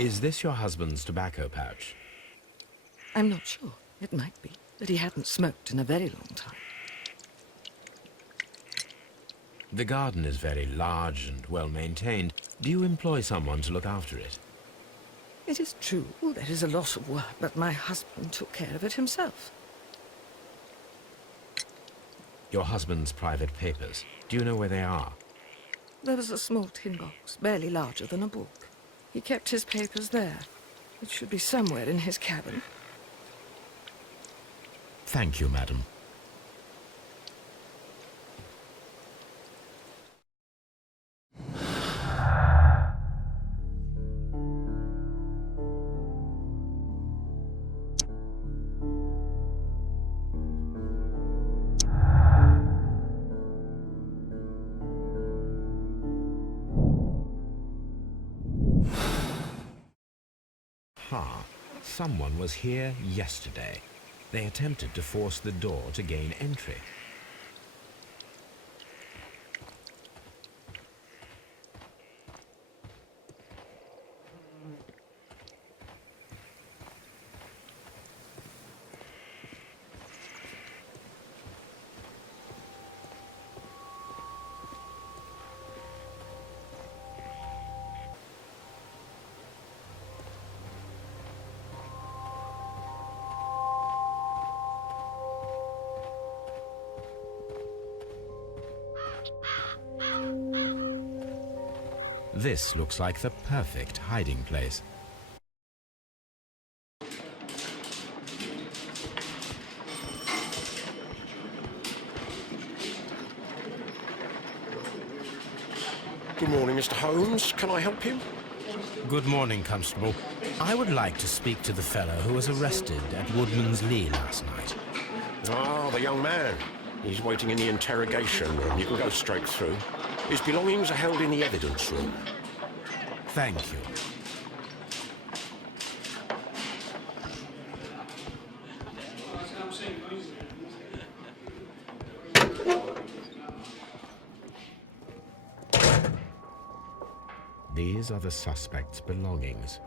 Is this your husband's tobacco pouch? I'm not sure. It might be, but he hadn't smoked in a very long time. The garden is very large and well maintained. Do you employ someone to look after it? It is true, there is a lot of work, but my husband took care of it himself. Your husband's private papers. Do you know where they are? There was a small tin box, barely larger than a book. He kept his papers there. It should be somewhere in his cabin. Thank you, madam. Someone was here yesterday. They attempted to force the door to gain entry. This looks like the perfect hiding place. Good morning, Mr. Holmes. Can I help you? Good morning, Constable. I would like to speak to the fellow who was arrested at Woodman's Lee last night. Ah, the young man. He's waiting in the interrogation room. You can go straight through. His belongings are held in the evidence room. Thank you. These are the suspect's belongings.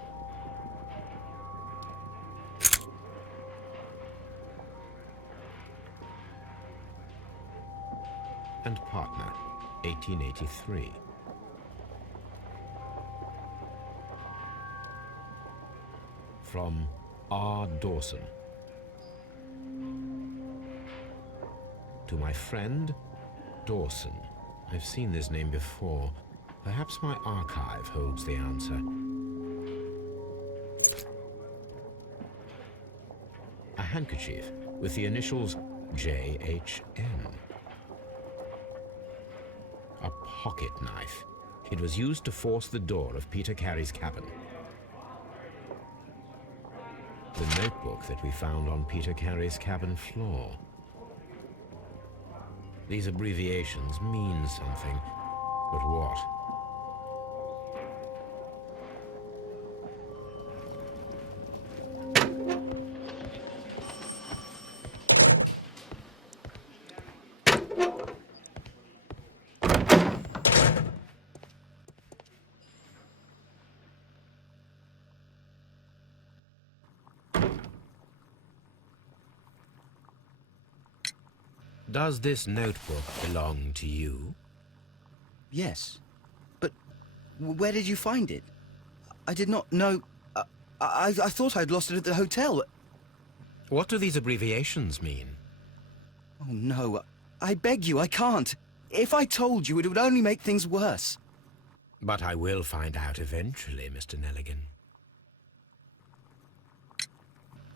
And partner, 1883. From R. Dawson. To my friend, Dawson. I've seen this name before. Perhaps my archive holds the answer. A handkerchief with the initials J.H.N. A pocket knife. It was used to force the door of Peter Carey's cabin. The notebook that we found on Peter Carey's cabin floor. These abbreviations mean something, but what? Does this notebook belong to you? Yes. But where did you find it? I did not know... I thought I'd lost it at the hotel. What do these abbreviations mean? Oh, no. I beg you, I can't. If I told you, it would only make things worse. But I will find out eventually, Mr. Nelligan.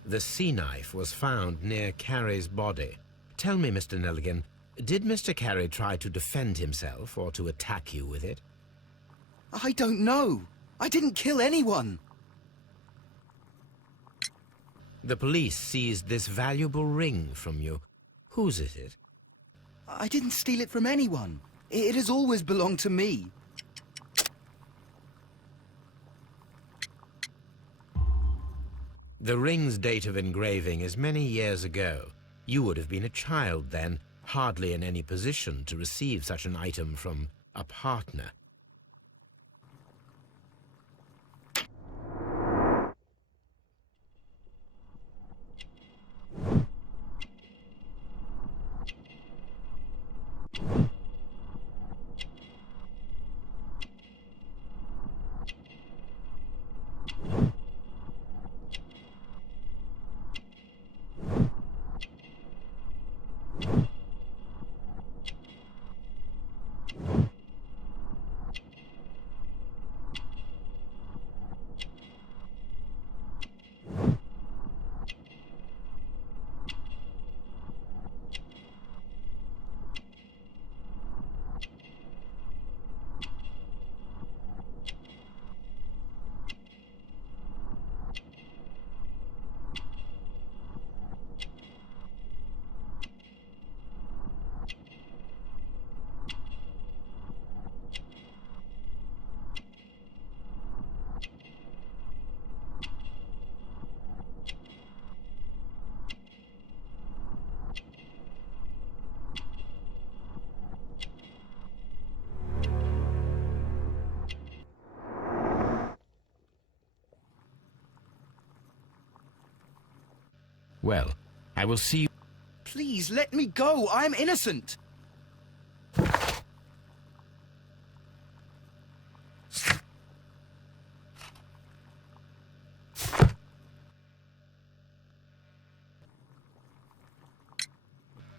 The sea knife was found near Carey's body. Tell me, Mr. Nelligan, did Mr. Carey try to defend himself or to attack you with it? I don't know. I didn't kill anyone. The police seized this valuable ring from you. Whose is it? I didn't steal it from anyone. It has always belonged to me. The ring's date of engraving is many years ago. You would have been a child then, hardly in any position to receive such an item from a partner. Well, I will see you... Please, let me go! I'm innocent!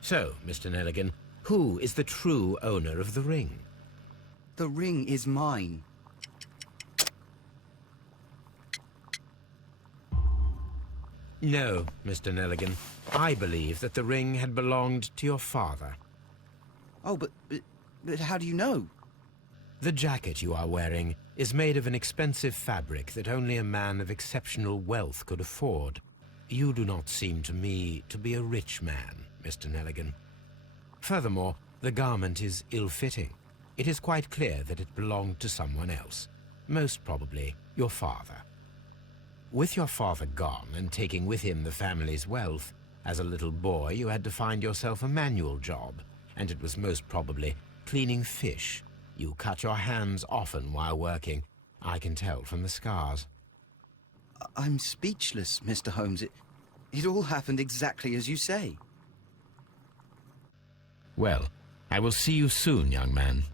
So, Mr. Nelligan, who is the true owner of the ring? The ring is mine. No, Mr. Nelligan. I believe that the ring had belonged to your father. Oh, but how do you know? The jacket you are wearing is made of an expensive fabric that only a man of exceptional wealth could afford. You do not seem to me to be a rich man, Mr. Nelligan. Furthermore, the garment is ill-fitting. It is quite clear that it belonged to someone else, most probably your father. With your father gone and taking with him the family's wealth, as a little boy you had to find yourself a manual job, and it was most probably cleaning fish. You cut your hands often while working. I can tell from the scars. I'm speechless, Mr. Holmes. It all happened exactly as you say. Well, I will see you soon, young man.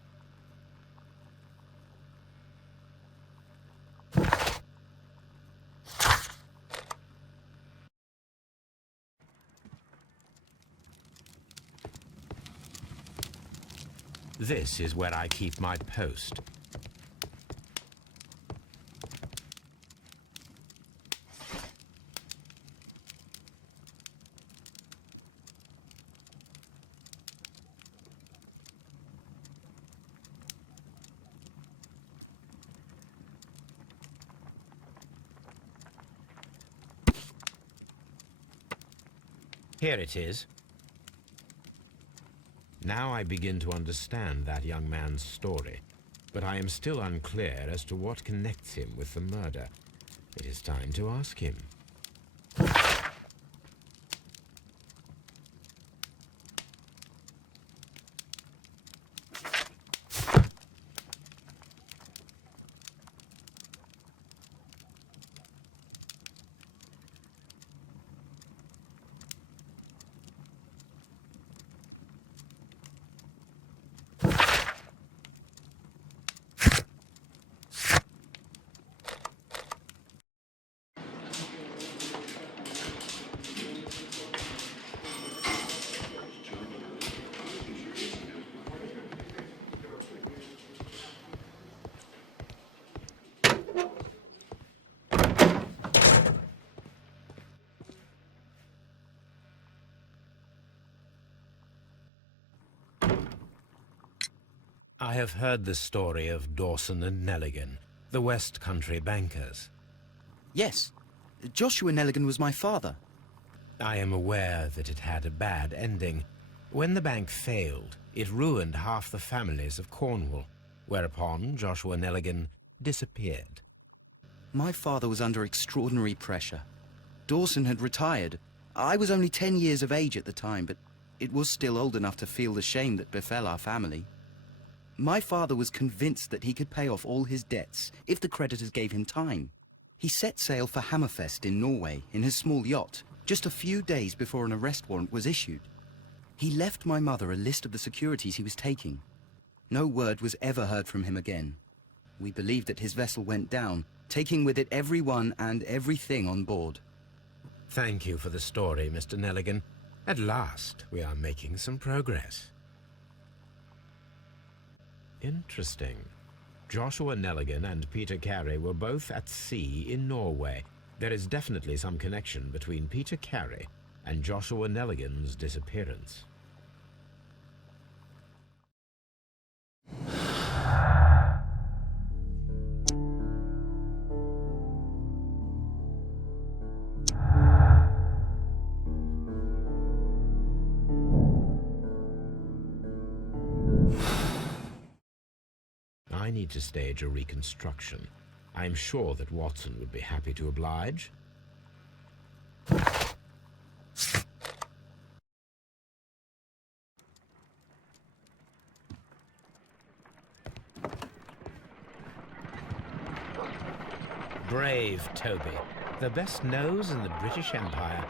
This is where I keep my post. Here it is. Now I begin to understand that young man's story, but I am still unclear as to what connects him with the murder. It is time to ask him. I have heard the story of Dawson and Nelligan, the West Country bankers. Yes. Joshua Nelligan was my father. I am aware that it had a bad ending. When the bank failed, it ruined half the families of Cornwall, whereupon Joshua Nelligan disappeared. My father was under extraordinary pressure. Dawson had retired. I was only 10 years of age at the time, but it was still old enough to feel the shame that befell our family. My father was convinced that he could pay off all his debts if the creditors gave him time. He set sail for Hammerfest in Norway in his small yacht, just a few days before an arrest warrant was issued. He left my mother a list of the securities he was taking. No word was ever heard from him again. We believe that his vessel went down, taking with it everyone and everything on board. Thank you for the story, Mr. Nelligan. At last, we are making some progress. Interesting. Joshua Nelligan and Peter Carey were both at sea in Norway. There is definitely some connection between Peter Carey and Joshua Nelligan's disappearance. I need to stage a reconstruction. I'm sure that Watson would be happy to oblige. Brave Toby, the best nose in the British Empire.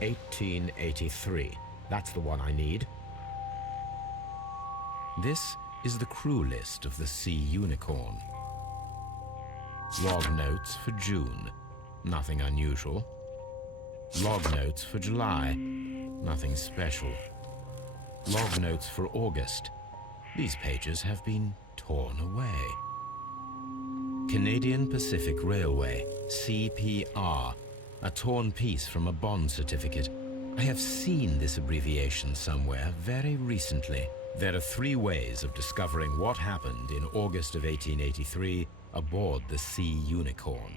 1883. That's the one I need. This is the crew list of the Sea Unicorn. Log notes for June. Nothing unusual. Log notes for July. Nothing special. Log notes for August. These pages have been torn away. Canadian Pacific Railway, CPR. A torn piece from a bond certificate. I have seen this abbreviation somewhere very recently. There are 3 ways of discovering what happened in August of 1883 aboard the Sea Unicorn.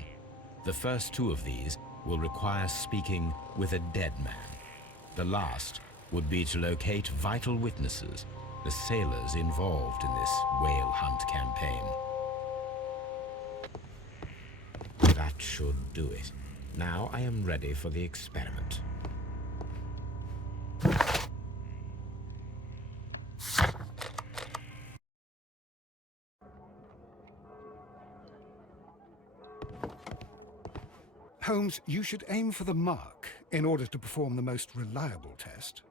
The first 2 of these will require speaking with a dead man. The last would be to locate vital witnesses, the sailors involved in this whale hunt campaign. That should do it. Now I am ready for the experiment. Holmes, you should aim for the mark in order to perform the most reliable test.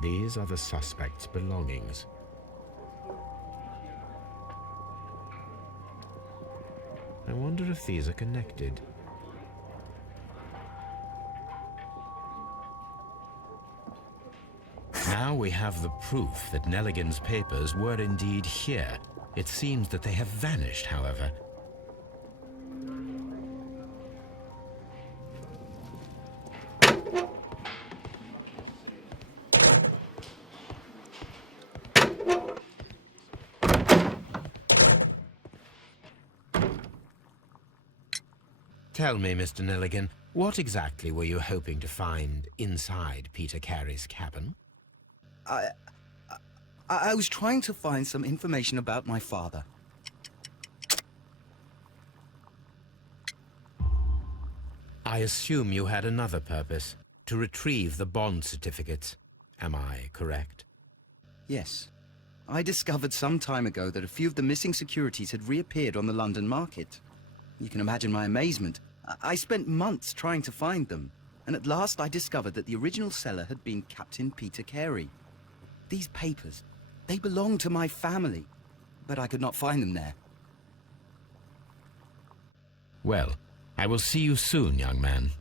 These are the suspect's belongings. I wonder if these are connected. Now we have the proof that Nelligan's papers were indeed here. It seems that they have vanished, however. Tell me, Mr. Nelligan, what exactly were you hoping to find inside Peter Carey's cabin? I was trying to find some information about my father. I assume you had another purpose, to retrieve the bond certificates. Am I correct? Yes. I discovered some time ago that a few of the missing securities had reappeared on the London market. You can imagine my amazement. I spent months trying to find them, and at last I discovered that the original seller had been Captain Peter Carey. These papers, they belonged to my family, but I could not find them there. Well, I will see you soon, young man.